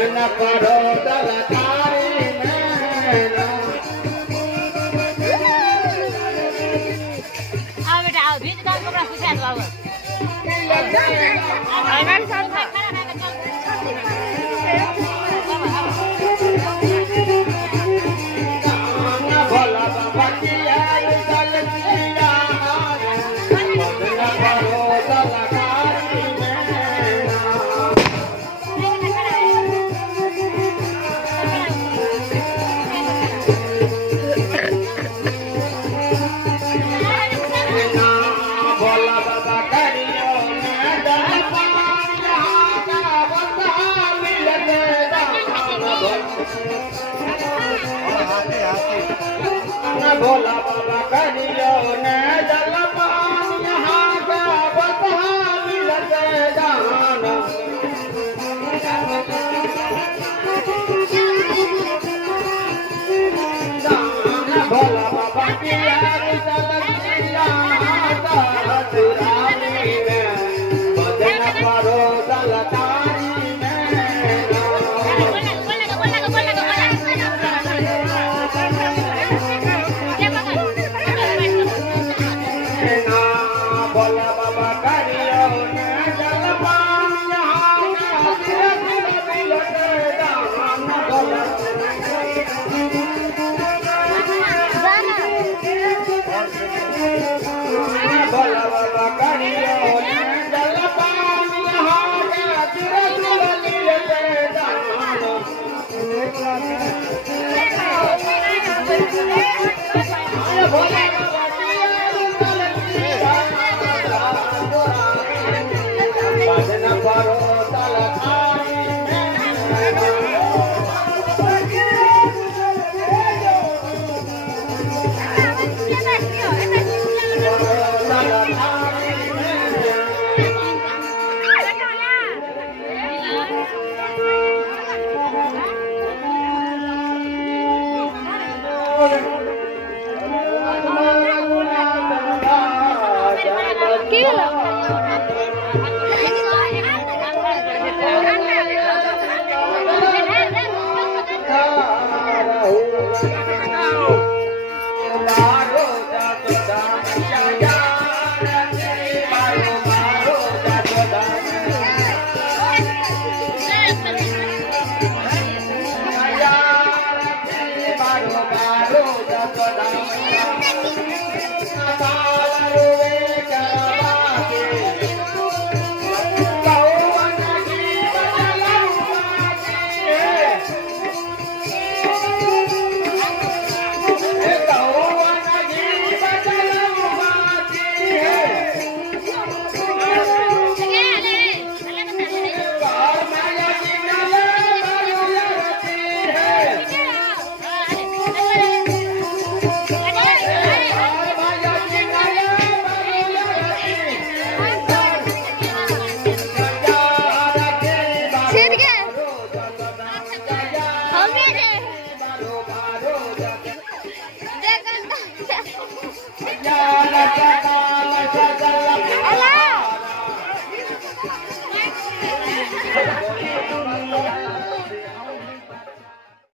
भजन करो दलकारी नैना आओ बेटा आओ भीज का कपड़ा सुखा दो आओ हमारे साथ भोला बाबा की यार दलकिया भजन करो दलकारी नैना भोला बाबा करियो ने दलपान यहाँ का बता मिलते भोला बाबा करियो ने दलपान यहाँ का बता मिलते दान भोला बाबा की यार दलकिया दलरानी में भजन करो दलकारी नैना भोला बाबा करियो ने दलपान यहाँ का मिलते दान भोला भोला बाबा करियो ने दलपान यहाँ का मिलते दान भोला बाबा भजन करो दलकारी नैना